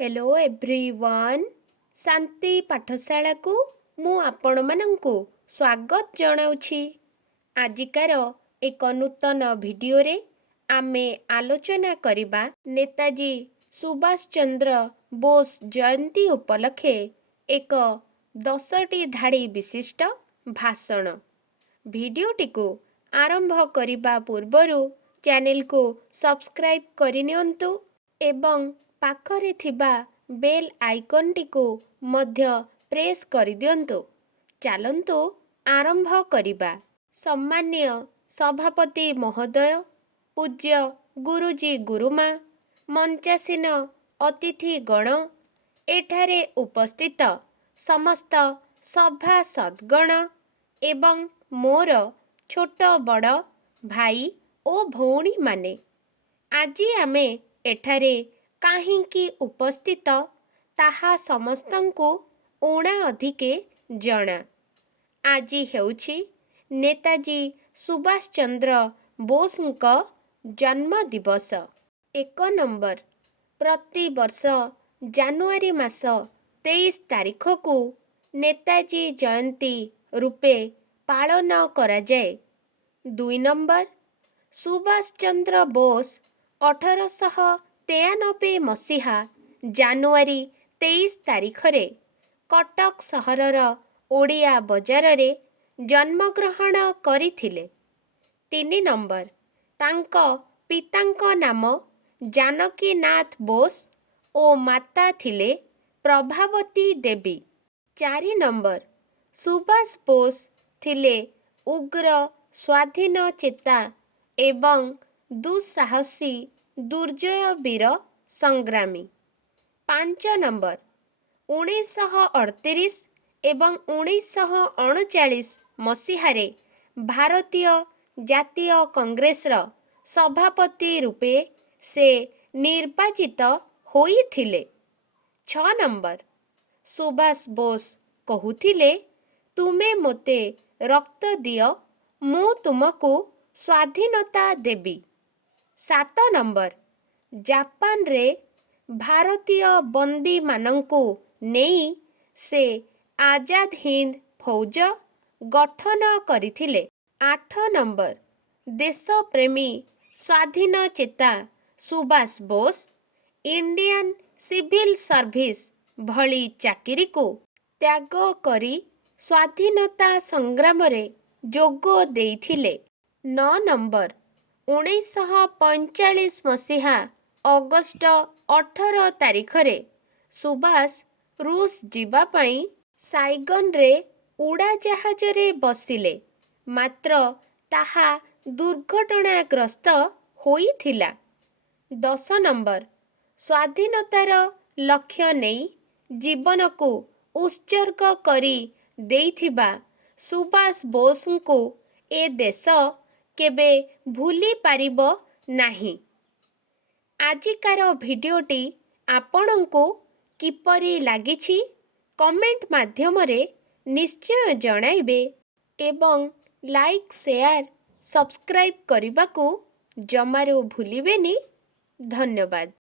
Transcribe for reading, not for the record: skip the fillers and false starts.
Hello everyone शांति पाठशाला को मु आपण मानंकु स्वागत जनाउछि। आजिकार एक नूतन वीडियो रे आमे आलोचना करिबा नेताजी सुभाष चंद्र बोस जयंती उपलक्षे एक 10टी धाड़ी विशिष्ट भाषण। भिडियोटी को आरंभ करिबा पूर्वरु चैनल को सब्सक्राइब करिनियंतु एवं पाखरे थिबा बेल आइकनटी को मध्य प्रेस करिदियंतु। चालंतु आरंभ करिबा। सम्मान्य सभापति महोदय, पूज्य गुरुजी गुरुमा, मंचासीन अतिथि गण, एठारे उपस्थित समस्त सभा सद्गण एवं मोर छोट बड़ भाई ओ भौणी माने, आजी आमे एठारे काहींकी उपस्थित ताहा समस्तंकु ऊणा अधिके जणा। आजी हेउछि नेताजी सुभाष चंद्र बोसଙ୍କ जन्म दिवस। 1 नंबर, प्रति वर्ष जानुआरी मास 23 तारिख को नेताजी जयंती रूपे पालन करा जाए। 2 नंबर, सुभाष चंद्र बोस 1893 मसीहा जानुआरी 23 तारिख रे कटक सहरर ओडिया बजार रे जन्मग्रहण करिथिले। 3 नंबर, तांको पितांक नाम जानकी नाथ बोस ओ माता थिले प्रभावती देवी। 4 नंबर, सुभाष बोस थिले उग्र स्वाधीन चेता एवं दुस्साहसी दुर्जय वीर संग्रामी। 5 नंबर, 1938 एवं 1939 मसीहारे भारतीय जातीय कांग्रेस र सभापति रूपे से निर्वाचित होइथिले। 6 नंबर, सुभाष बोस कहुथिले, तुमे मोते रक्त दियो मु तुमको स्वाधीनता देबी। 7 नंबर, जापान रे भारतीय बंदी मानंकु नेई से आजाद हिंद फौज गठन करिथिले। 8 नंबर, देश प्रेमी स्वाधीन चेता Subhash Bose Indian civil service भली चाकिरी को त्याग करी स्वाधीनता संग्राम रे जोगो देइथिले। 9 नंबर, 1945 मसीहा अगस्ट 18 तारिख रे सुभाष रूस जीवा पई साइगन रे उड़ाजाहाज रे बसिले, मात्र ताहा दुर्घटनाग्रस्त होइथिला। 10 नंबर, स्वाधीनतार लक्ष्य नेई जीवन को उत्सर्ग करी देइथिबा सुभाष बोसଙ୍କୁ ए देश केबे भूली पारिबो नाही। आजिकार भिडियोटी आपणଙ୍କୁ किपरि लागिछि कमेंट माध्यम रे निश्चय जणाइबे एवं लाइक शेयर सब्सक्राइब करने को जमारो भूलिबेनी। धन्यवाद।